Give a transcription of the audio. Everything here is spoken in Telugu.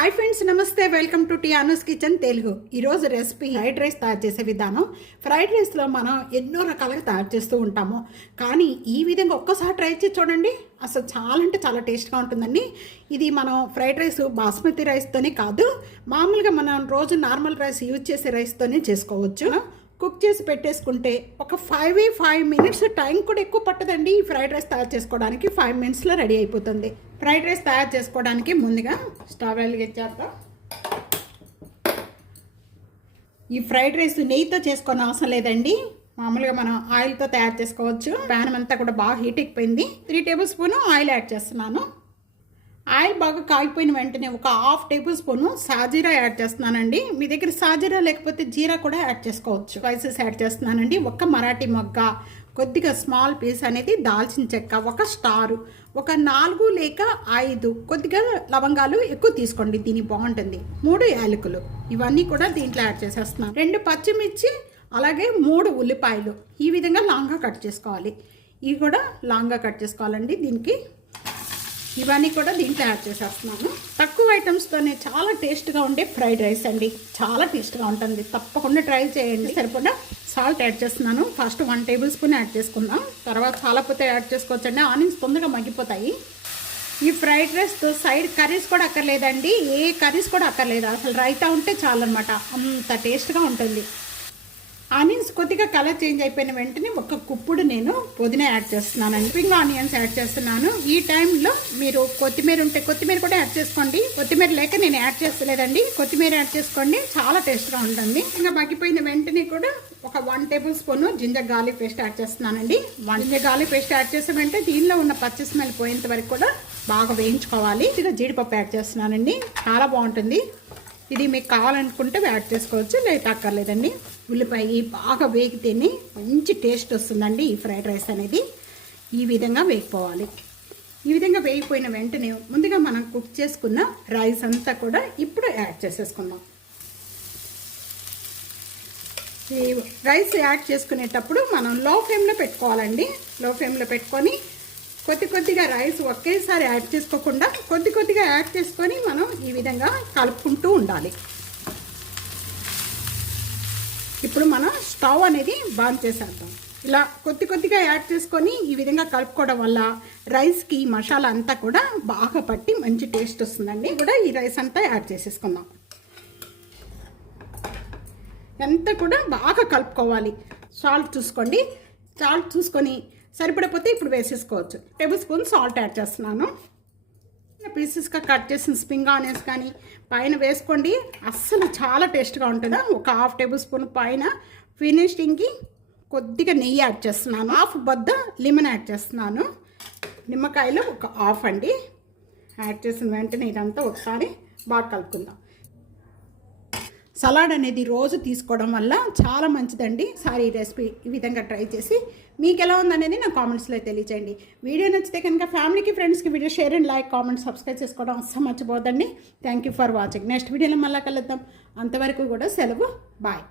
హాయ్ ఫ్రెండ్స్, నమస్తే. Welcome to T Anu's kitchen Telugu. ఈరోజు రెసిపీ ఫ్రైడ్ రైస్ తయారు చేసే విధానం. ఫ్రైడ్ రైస్లో మనం ఎన్నో రకాలుగా తయారు చేస్తూ ఉంటాము, కానీ ఈ విధంగా ఒక్కసారి ట్రై చేసి చూడండి. అసలు చాలా అంటే చాలా టేస్ట్గా ఉంటుందండి. ఇది మనం ఫ్రైడ్ రైస్ బాస్మతి రైస్తోనే కాదు, మామూలుగా మనం రోజు నార్మల్ రైస్ యూజ్ చేసే రైస్తోనే చేసుకోవచ్చు. కుక్ చేసి పెట్టేసుకుంటే ఒక 5 మినిట్స్ టైం కూడా ఎక్కువ పట్టదండి. ఈ ఫ్రైడ్ రైస్ తయారు చేసుకోవడానికి 5 మినిట్స్లో రెడీ అయిపోతుంది. ఫ్రైడ్ రైస్ తయారు చేసుకోవడానికి ముందుగా స్టవ్ వెలిగించేద్దాం. ఈ ఫ్రైడ్ రైస్ నెయ్యితో చేసుకునే అవసరం లేదండి, మామూలుగా మనం ఆయిల్తో తయారు చేసుకోవచ్చు. ప్యాన్ అంతా కూడా బాగా హీట్ ఎక్కిపోయింది. 3 టేబుల్ స్పూన్ ఆయిల్ యాడ్ చేస్తున్నాను. ఆయిల్ బాగా కాగిపోయిన వెంటనే ఒక 1/2 టేబుల్ స్పూన్ సాజీరా యాడ్ చేస్తున్నానండి. మీ దగ్గర సాజీరా లేకపోతే జీరా కూడా యాడ్ చేసుకోవచ్చు. స్పైసెస్ యాడ్ చేస్తున్నానండి. ఒక మరాఠీ మొగ్గ, కొద్దిగా స్మాల్ పీస్ అనేది దాల్చిన చెక్క, ఒక స్టారు, ఒక 4 లేక 5 కొద్దిగా లవంగాలు ఎక్కువ తీసుకోండి, దీని బాగుంటుంది. 3 యాలకులు, ఇవన్నీ కూడా దీంట్లో యాడ్ చేసేస్తున్నాను. 2 పచ్చిమిర్చి, అలాగే 3 ఉల్లిపాయలు ఈ విధంగా లాంగ్గా కట్ చేసుకోవాలి. ఇవి కూడా లాంగ్గా కట్ చేసుకోవాలండి. దీనికి ఇవన్నీ కూడా దీంట్లో యాడ్ చేసేస్తున్నాను. తక్కువ ఐటమ్స్తోనే చాలా టేస్ట్గా ఉండే ఫ్రైడ్ రైస్ అండి, చాలా టేస్ట్గా ఉంటుంది. తప్పకుండా ట్రై చేయండి. సరిపడా సాల్ట్ యాడ్ చేస్తున్నాను. ఫస్ట్ 1 టేబుల్ స్పూన్ యాడ్ చేసుకుందాం, తర్వాత చాలా పోతే యాడ్ చేసుకోవచ్చండి. ఆనియన్స్ తొందరగా మగ్గిపోతాయి. ఈ ఫ్రైడ్ రైస్తో సైడ్ కర్రీస్ కూడా అక్కర్లేదండి, ఏ కర్రీస్ కూడా అక్కర్లేదు. అసలు రైతా ఉంటే చాలన్నమాట, అంత టేస్ట్గా ఉంటుంది. ఆనియన్స్ కొద్దిగా కలర్ చేంజ్ అయిపోయిన వెంటనే ఒక కుప్పుడు నేను పుదీనా యాడ్ చేస్తున్నానండి. స్ప్రింగ్ ఆనియన్స్ యాడ్ చేస్తున్నాను. ఈ టైంలో మీరు కొత్తిమీర ఉంటే కొత్తిమీర కూడా యాడ్ చేసుకోండి. కొత్తిమీర లేక నేను యాడ్ చేస్తలేదండి, కొత్తిమీర యాడ్ చేసుకోండి, చాలా టేస్ట్గా ఉంటుంది. ఇంకా మగ్గిపోయిన వెంటనే కూడా ఒక 1 tablespoon ginger garlic paste add చేస్తున్నానండి. జింజర్ గార్లిక్ పేస్ట్ యాడ్ చేసే వెంటనే దీనిలో ఉన్న పచ్చి స్మెల్ పోయేంత వరకు కూడా బాగా వేయించుకోవాలి. ఇక జీడిపప్పు యాడ్ చేస్తున్నానండి, చాలా బాగుంటుంది. ఇది మీకు కావాలనుకుంటే యాడ్ చేసుకోవచ్చు, లేట్ అక్కర్లేదండి. ఉల్లిపాయ బాగా వేగితేనే మంచి టేస్ట్ వస్తుందండి ఈ ఫ్రైడ్ రైస్ అనేది. ఈ విధంగా వేగిపోవాలి. ఈ విధంగా వేగిపోయిన వెంటనే ముందుగా మనం కుక్ చేసుకున్న రైస్ అంతా కూడా ఇప్పుడు యాడ్ చేసేసుకుందాం. ఈ రైస్ యాడ్ చేసుకునేటప్పుడు మనం లో ఫ్లేమ్లో పెట్టుకోవాలండి. లో ఫ్లేమ్లో పెట్టుకొని కొద్దిగా రైస్ ఒకేసారి యాడ్ చేసుకోకుండా కొద్దిగా యాడ్ చేసుకొని మనం ఈ విధంగా కలుపుకుంటూ ఉండాలి. ఇప్పుడు మనం స్టవ్ అనేది బంద్ చేసేద్దాం. ఇలా కొద్దిగా యాడ్ చేసుకొని ఈ విధంగా కలుపుకోవడం వల్ల రైస్కి మసాలా అంతా కూడా బాగా పట్టి మంచి టేస్ట్ వస్తుందండి. కూడా ఈ రైస్ అంతా యాడ్ చేసేసుకుందాం. అంతా కూడా బాగా కలుపుకోవాలి. సాల్ట్ చూసుకోండి, సాల్ట్ చూసుకొని సరిపడకపోతే ఇప్పుడు వేసేసుకోవచ్చు. టేబుల్ స్పూన్ సాల్ట్ యాడ్ చేస్తున్నాను. పీసెస్గా కట్ చేసిన స్ప్రింగ్ ఆనియన్స్ కానీ పైన వేసుకోండి, అస్సలు చాలా టేస్ట్గా ఉంటుంది. ఒక 1/2 టేబుల్ స్పూన్ పైన ఫినిషింగ్కి కొద్దిగా నెయ్యి యాడ్ చేస్తున్నాను. 1/2 బద్ద లెమన్ యాడ్ చేస్తున్నాను. నిమ్మకాయలు ఒక 1/2 అండి. యాడ్ చేసిన వెంటనే ఇదంతా ఒకసారి బాగా కలుపుకుందాం. సలాడ్ అనేది రోజు తీసుకోవడం వల్ల చాలా మంచిదండి. సారీ ఈ రెసిపీ ఈ విధంగా ట్రై చేసి మీకు ఎలా ఉందనేది నా కామెంట్స్లో తెలియచేయండి. వీడియో నచ్చితే కనుక ఫ్యామిలీకి, ఫ్రెండ్స్కి video share and like, comment, subscribe చేసుకోవడం అస్సలు మర్చిపోదండి. Thank you for watching. Next వీడియోలో మళ్ళీ కలుద్దాం. అంతవరకు కూడా సెలవు. బాయ్.